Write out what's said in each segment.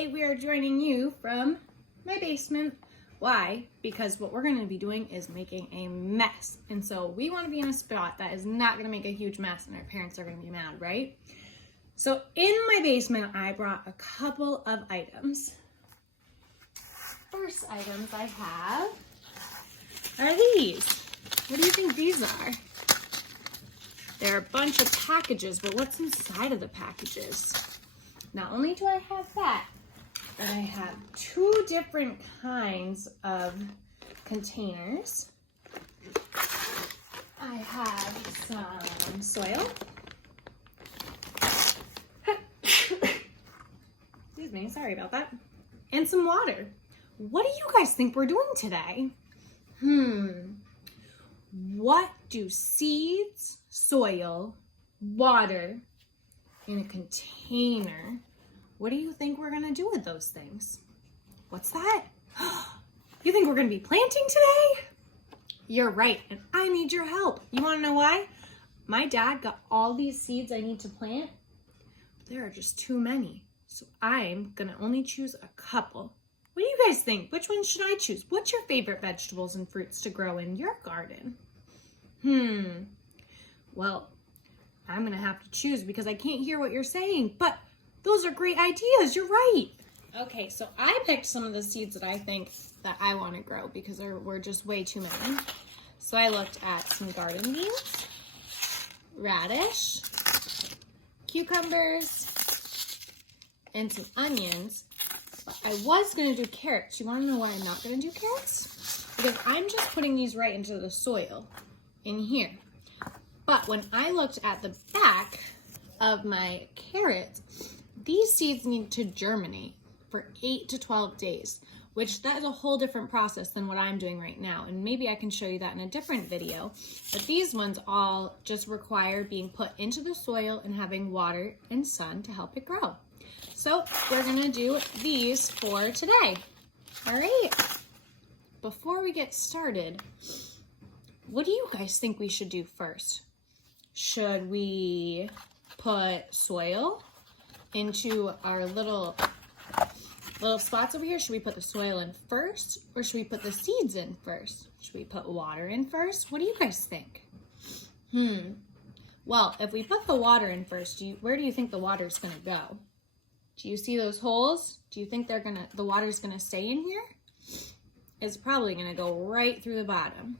Today we are joining you from my basement. Why? Because what we're going to be doing is making a mess. And so we want to be in a spot that is not going to make a huge mess and our parents are going to be mad, right? So in my basement, I brought a couple of items. First items I have are these. What do you think these are? They're a bunch of packages, but what's inside of the packages? Not only do I have that, but I have two different kinds of containers. I have some soil. Excuse me, sorry about that. And some water. What do you guys think we're doing today? What do seeds, soil, water, in a container, what do you think we're gonna do with those things? What's that? You think we're gonna be planting today? You're right, and I need your help. You wanna know why? My dad got all these seeds I need to plant, but there are just too many. So I'm gonna only choose a couple. What do you guys think? Which one should I choose? What's your favorite vegetables and fruits to grow in your garden? Well, I'm gonna have to choose because I can't hear what you're saying, but those are great ideas, you're right. Okay, so I picked some of the seeds that I think that I wanna grow because there were just way too many. So I looked at some garden beans, radish, cucumbers, and some onions. But I was gonna do carrots. You wanna know why I'm not gonna do carrots? Because I'm just putting these right into the soil in here. But when I looked at the back of my carrots, these seeds need to germinate for 8 to 12 days, which that is a whole different process than what I'm doing right now. And maybe I can show you that in a different video. But these ones all just require being put into the soil and having water and sun to help it grow. So we're gonna do these for today. All right, before we get started, what do you guys think we should do first? Should we put soil into our little spots over here? Should we put the soil in first, or should we put the seeds in first? Should we put water in first? What do you guys think? Well, if we put the water in first, where do you think the water is gonna go? Do you see those holes? Do you think the water's gonna stay in here? It's probably gonna go right through the bottom.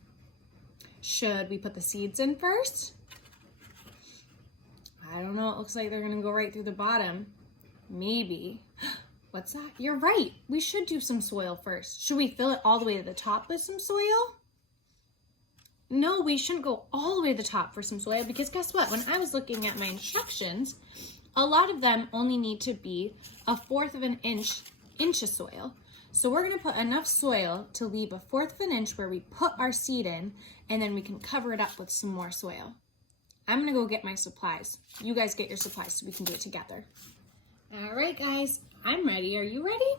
Should we put the seeds in first? I don't know, it looks like they're gonna go right through the bottom. Maybe. What's that? You're right, we should do some soil first. Should we fill it all the way to the top with some soil? No, we shouldn't go all the way to the top for some soil, because guess what? When I was looking at my instructions, a lot of them only need to be 1/4 of an inch of soil. So we're gonna put enough soil to leave 1/4 of an inch where we put our seed in, and then we can cover it up with some more soil. I'm gonna go get my supplies. You guys get your supplies so we can do it together. All right, guys, I'm ready. Are you ready?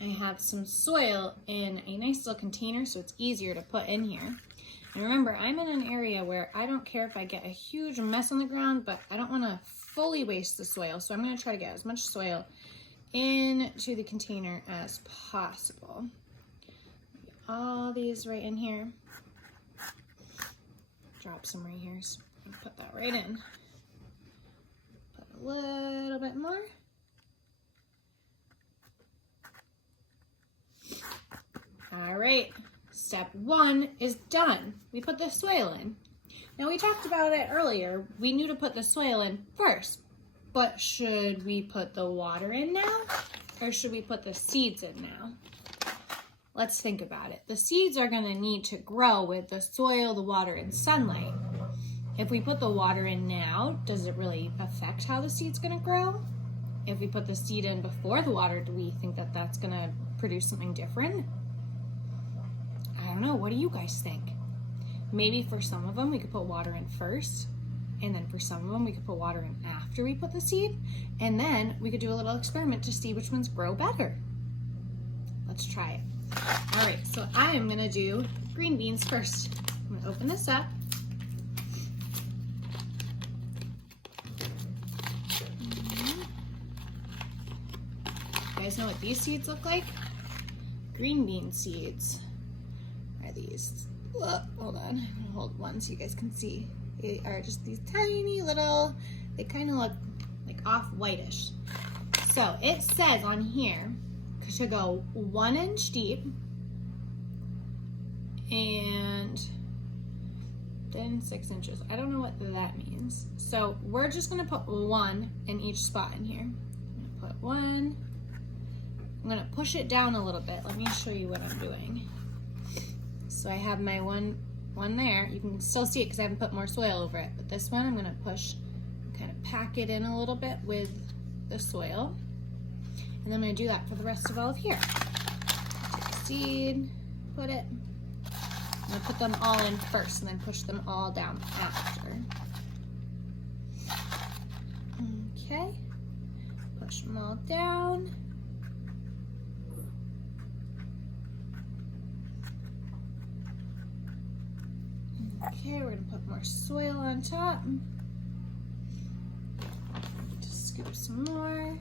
I have some soil in a nice little container so it's easier to put in here. And remember, I'm in an area where I don't care if I get a huge mess on the ground, but I don't wanna fully waste the soil. So I'm gonna try to get as much soil into the container as possible. Get all these right in here. Drop some right here. So put that right in. Put a little bit more. All right, step 1 is done. We put the soil in. Now we talked about it earlier. We knew to put the soil in first, but should we put the water in now, or should we put the seeds in now? Let's think about it. The seeds are gonna need to grow with the soil, the water, and sunlight. If we put the water in now, does it really affect how the seed's gonna grow? If we put the seed in before the water, do we think that that's gonna produce something different? I don't know, what do you guys think? Maybe for some of them, we could put water in first, and then for some of them, we could put water in after we put the seed, and then we could do a little experiment to see which ones grow better. Let's try it. All right, so I am gonna do green beans first. I'm gonna open this up. guys know what these seeds look like? Green bean seeds are these. Hold on, I'm gonna hold one so you guys can see. They are just these tiny little, they kind of look like off whitish. So it says on here to go 1 inch deep and then 6 inches. I don't know what that means. So we're just gonna put 1 in each spot in here. I'm gonna put 1. I'm gonna push it down a little bit. Let me show you what I'm doing. So I have my one there. You can still see it because I haven't put more soil over it. But this one I'm gonna push, kind of pack it in a little bit with the soil. And then I'm gonna do that for the rest of all of here. Take a seed, put it. I'm gonna put them all in first and then push them all down after. Okay, push them all down. Okay, we're gonna put more soil on top. Just scoop some more.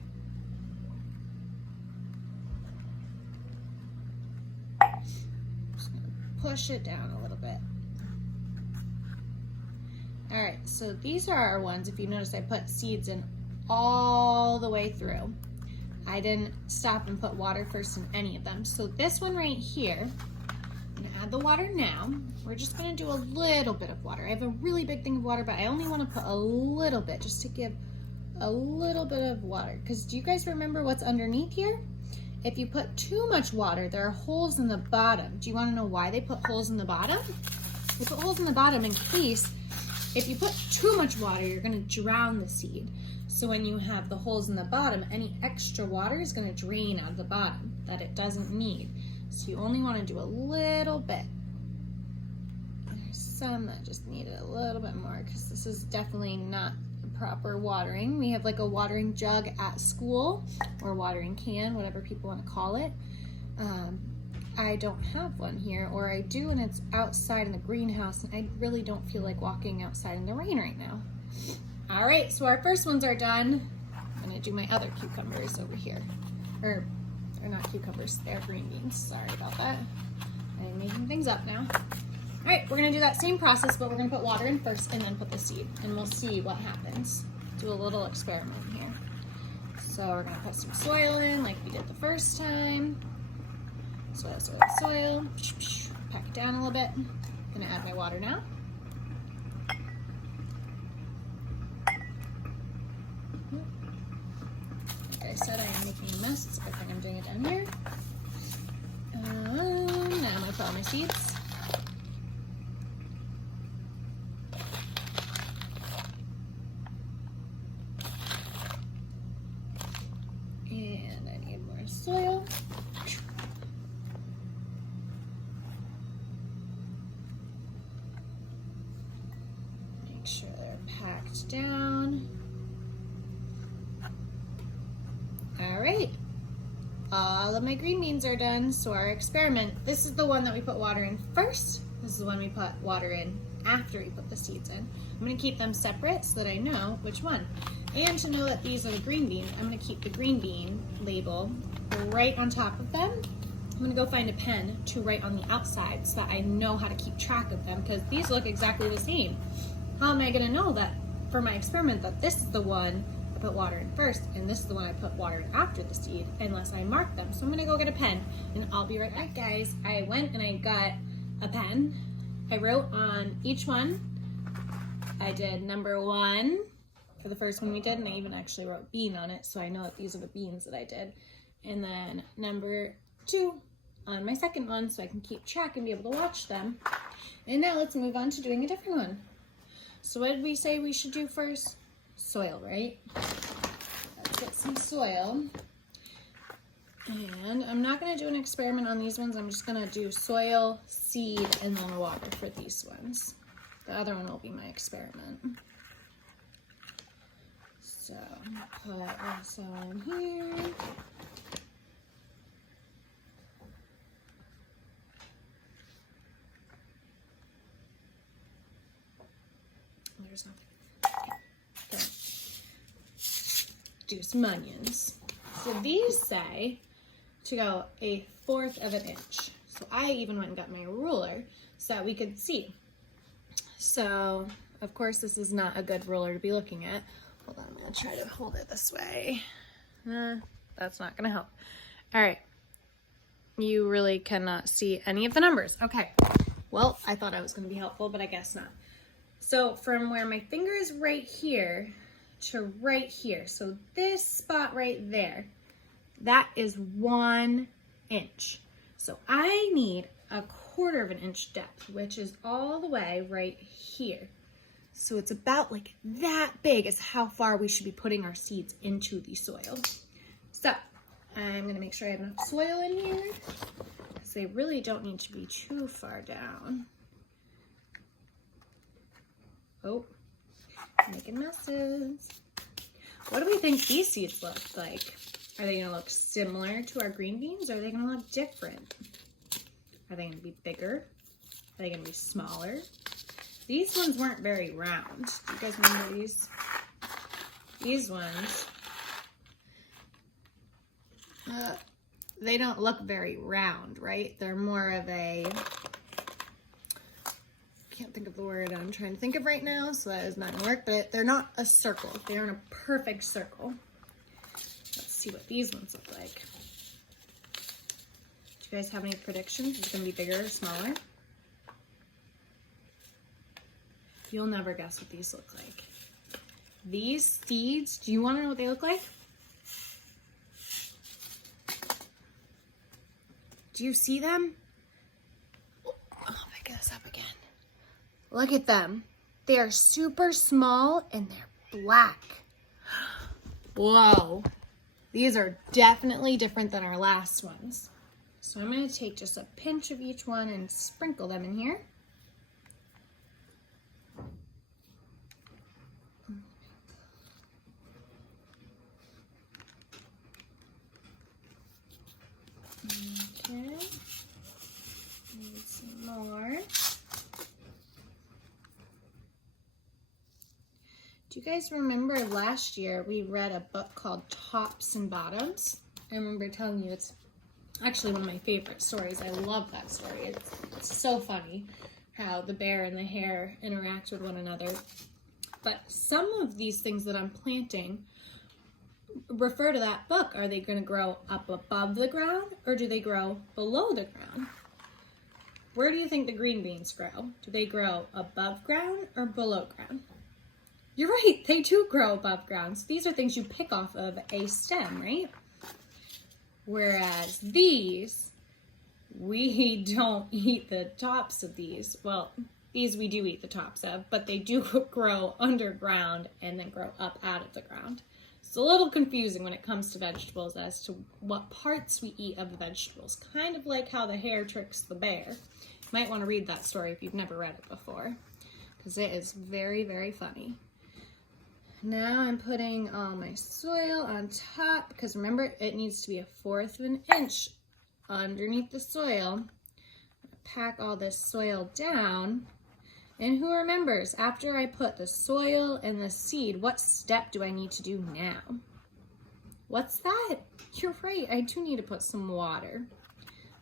Just gonna push it down a little bit. All right, so these are our ones. If you notice, I put seeds in all the way through. I didn't stop and put water first in any of them. So this one right here, I'm gonna add the water now. We're just gonna do a little bit of water. I have a really big thing of water, but I only wanna put a little bit just to give a little bit of water. Because do you guys remember what's underneath here? If you put too much water, there are holes in the bottom. Do you wanna know why they put holes in the bottom? They put holes in the bottom in case if you put too much water, you're gonna drown the seed. So when you have the holes in the bottom, any extra water is gonna drain out of the bottom that it doesn't need. So you only wanna do a little bit. There's some that just need a little bit more because this is definitely not proper watering. We have like a watering jug at school or watering can, whatever people wanna call it. I don't have one here, or I do and it's outside in the greenhouse and I really don't feel like walking outside in the rain right now. All right, so our first ones are done. I'm gonna do my other cucumbers over here. Or they're not cucumbers, they're green beans. Sorry about that. I'm making things up now. All right, we're gonna do that same process, but we're gonna put water in first and then put the seed, and we'll see what happens. Do a little experiment here. So we're gonna put some soil in like we did the first time. Soil, soil, soil. Pack it down a little bit. I'm gonna add my water now. Like I said, I am making a mess. It's a good thing I'm doing it down here. Now I'm gonna put all my seeds. And I need more soil. Make sure they're packed down. All right, all of my green beans are done. So our experiment, this is the one that we put water in first. This is the one we put water in after we put the seeds in. I'm gonna keep them separate so that I know which one. And to know that these are the green beans, I'm gonna keep the green bean label right on top of them. I'm gonna go find a pen to write on the outside so that I know how to keep track of them, because these look exactly the same. How am I gonna know that for my experiment that this is the one I put water in first and this is the one I put water in after the seed unless I mark them? So I'm gonna go get a pen and I'll be right back, guys. I went and I got a pen. I wrote on each one. I did number 1 for the first one we did, and I even actually wrote bean on it, so I know that these are the beans that I did. And then number 2 on my second one, so I can keep track and be able to watch them. And now let's move on to doing a different one. So what did we say we should do first? Soil, right? Let's get some soil. And I'm not gonna do an experiment on these ones. I'm just gonna do soil, seed, and then water for these ones. The other one will be my experiment. So put this on here. There's nothing. Okay. Do some onions. So these say to go 1/4 of an inch. So I even went and got my ruler so that we could see. So, of course, this is not a good ruler to be looking at. Hold on, I'm gonna try to hold it this way. That's not gonna help. All right, you really cannot see any of the numbers. Okay, well, I thought I was gonna be helpful, but I guess not. So from where my finger is right here to right here, so this spot right there, that is 1 inch. So I need 1/4 of an inch depth, which is all the way right here. So it's about like that big is how far we should be putting our seeds into the soil. So I'm gonna make sure I have enough soil in here because they really don't need to be too far down. Oh, making messes. What do we think these seeds look like? Are they gonna look similar to our green beans, or are they gonna look different? Are they gonna be bigger? Are they gonna be smaller? These ones weren't very round. Do you guys remember these? These ones, they don't look very round, right? They're more of a, can't think of the word I'm trying to think of right now, so that is not gonna work, but they're not a circle. They aren't a perfect circle. Let's see what these ones look like. Do you guys have any predictions? Is it gonna be bigger or smaller? You'll never guess what these look like. These seeds, do you wanna know what they look like? Do you see them? Oh, if I get this up again. Look at them. They are super small and they're black. Whoa. These are definitely different than our last ones. So I'm going to take just a pinch of each one and sprinkle them in here. Okay. Need some more. Do you guys remember last year we read a book called Tops and Bottoms? I remember telling you it's actually one of my favorite stories. I love that story. It's so funny how the bear and the hare interact with one another. But some of these things that I'm planting refer to that book. Are they going to grow up above the ground or do they grow below the ground? Where do you think the green beans grow? Do they grow above ground or below ground? You're right, they do grow above ground. So these are things you pick off of a stem, right? Whereas these, we don't eat the tops of these. Well, these we do eat the tops of, but they do grow underground and then grow up out of the ground. It's a little confusing when it comes to vegetables as to what parts we eat of the vegetables. Kind of like how the hare tricks the bear. You might want to read that story if you've never read it before, because it is very, very funny. Now I'm putting all my soil on top, because remember, it needs to be 1/4 of an inch underneath the soil. Pack all this soil down. And who remembers, after I put the soil and the seed, what step do I need to do now? What's that? You're right, I do need to put some water.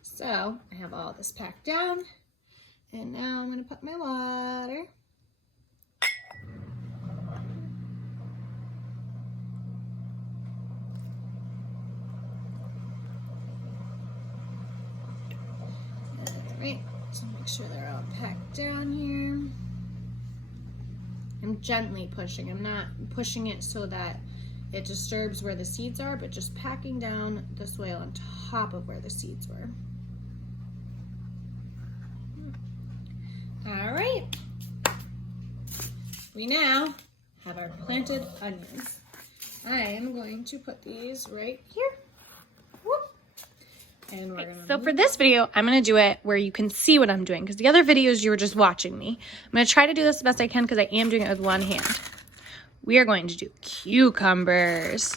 So I have all this packed down, and now I'm gonna put my water. Right, so make sure they're all packed down here. I'm gently pushing. I'm not pushing it so that it disturbs where the seeds are, but just packing down the soil on top of where the seeds were. All right. We now have our planted onions. I am going to put these right here. And we're gonna for this video, I'm going to do it where you can see what I'm doing, because the other videos you were just watching me. I'm going to try to do this the best I can because I am doing it with one hand. We are going to do cucumbers.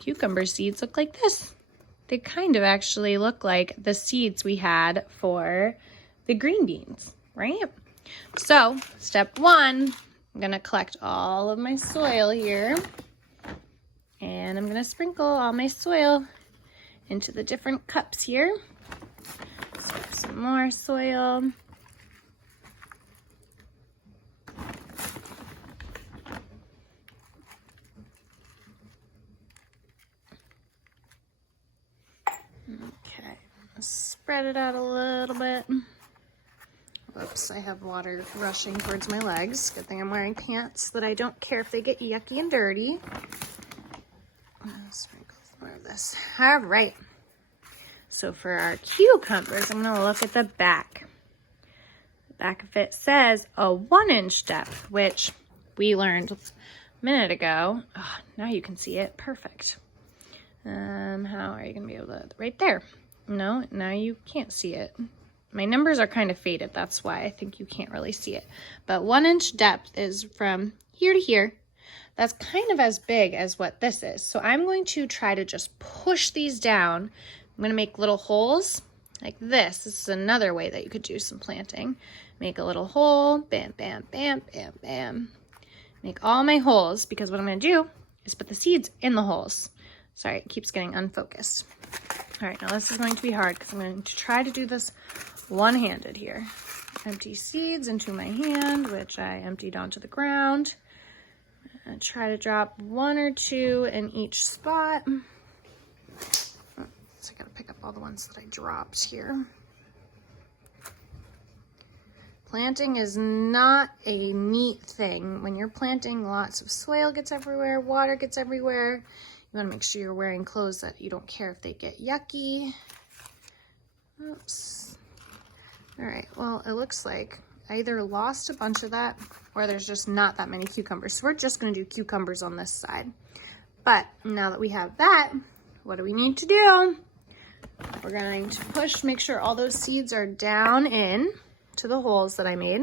Cucumber seeds look like this. They kind of actually look like the seeds we had for the green beans, right? So, step one, I'm going to collect all of my soil here. And I'm gonna sprinkle all my soil into the different cups here. So some more soil. Okay, spread it out a little bit. Whoops, I have water rushing towards my legs. Good thing I'm wearing pants that I don't care if they get yucky and dirty. Sprinkle more of this. All right. So for our cucumbers, I'm gonna look at the back. The back of it says a 1-inch depth, which we learned a minute ago. Oh, now you can see it, perfect. How are you gonna be able to, right there. No, now you can't see it. My numbers are kind of faded, that's why I think you can't really see it. But 1-inch depth is from here to here. That's kind of as big as what this is. So I'm going to try to just push these down. I'm gonna make little holes like this. This is another way that you could do some planting. Make a little hole, bam, bam, bam, bam, bam. Make all my holes, because what I'm gonna do is put the seeds in the holes. Sorry, it keeps getting unfocused. All right, now this is going to be hard because I'm going to try to do this one-handed here. Empty seeds into my hand, which I emptied onto the ground. And try to drop 1 or 2 in each spot. So I gotta pick up all the ones that I dropped here. Planting is not a neat thing. When you're planting, lots of soil gets everywhere, water gets everywhere. You wanna make sure you're wearing clothes that you don't care if they get yucky. Oops. All right, well, it looks like I either lost a bunch of that or there's just not that many cucumbers. So we're just gonna do cucumbers on this side. But now that we have that, what do we need to do? We're going to push, make sure all those seeds are down in to the holes that I made.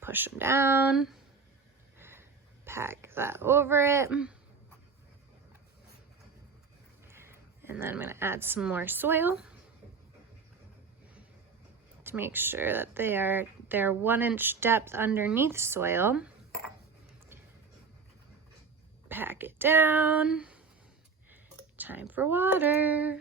Push them down, pack that over it. And then I'm gonna add some more soil to make sure that they're 1-inch depth underneath soil. Pack it down. Time for water.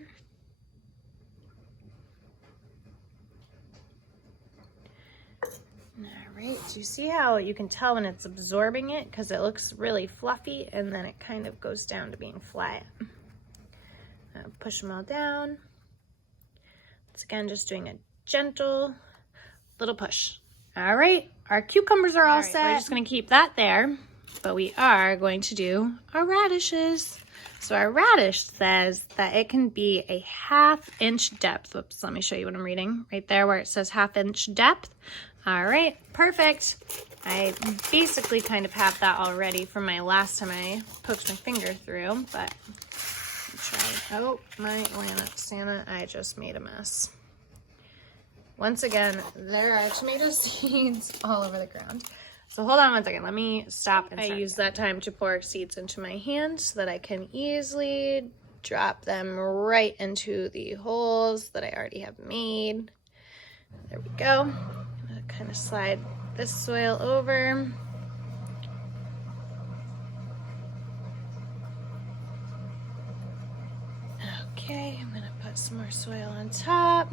All right, do you see how you can tell when it's absorbing it? Because it looks really fluffy and then it kind of goes down to being flat. Push them all down. Once again, just doing a gentle little push. All right, our cucumbers are all set. We're just gonna keep that there, but we are going to do our radishes. So our radish says that it can be a 1/2-inch depth. Whoops, let me show you what I'm reading. Right there where it says 1/2-inch depth. All right, perfect. I basically kind of have that already from my last time I poked my finger through, but oh, my Atlanta Santa, I just made a mess. Once again, there are tomato seeds all over the ground. So hold on one second, let me stop and I use that time to pour seeds into my hand so that I can easily drop them right into the holes that I already have made. There we go. I'm gonna kind of slide this soil over. Okay, I'm gonna put some more soil on top.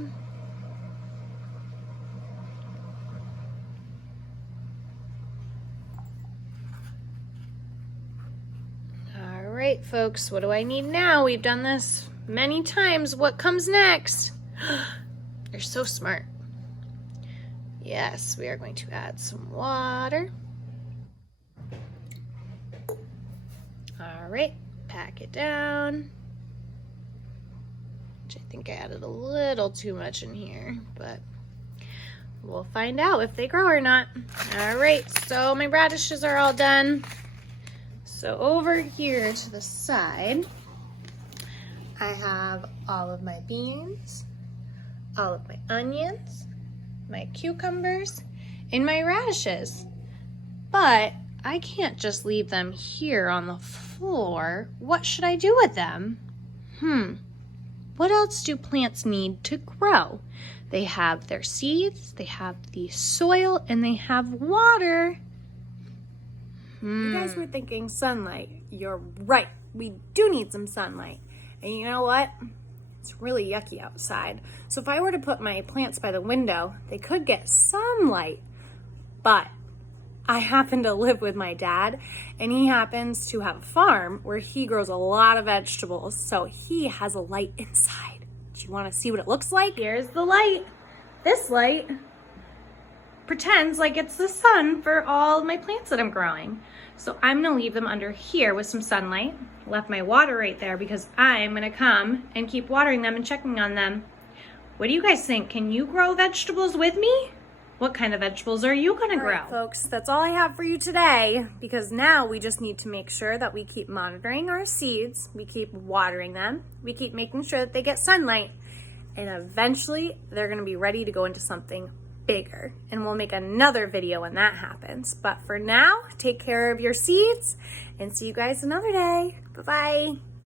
All right, folks, what do I need now? We've done this many times. What comes next? You're so smart. Yes, we are going to add some water. All right, pack it down. I think I added a little too much in here, but we'll find out if they grow or not. All right, so my radishes are all done. So over here to the side, I have all of my beans, all of my onions, my cucumbers, and my radishes. But I can't just leave them here on the floor. What should I do with them? What else do plants need to grow? They have their seeds, they have the soil, and they have water. You guys were thinking sunlight. You're right. we do need some sunlight. And you know what? It's really yucky outside. So if I were to put my plants by the window, they could get some light. But I happen to live with my dad, and he happens to have a farm where he grows a lot of vegetables. So he has a light inside. Do you want to see what it looks like? Here's the light. This light pretends like it's the sun for all my plants that I'm growing. So I'm gonna leave them under here with some sunlight. Left my water right there because I'm gonna come and keep watering them and checking on them. What do you guys think? Can you grow vegetables with me? What kind of vegetables are you gonna grow? All right, folks, that's all I have for you today, because now we just need to make sure that we keep monitoring our seeds, we keep watering them, we keep making sure that they get sunlight, and eventually they're gonna be ready to go into something bigger. And we'll make another video when that happens. But for now, take care of your seeds and see you guys another day. Bye-bye.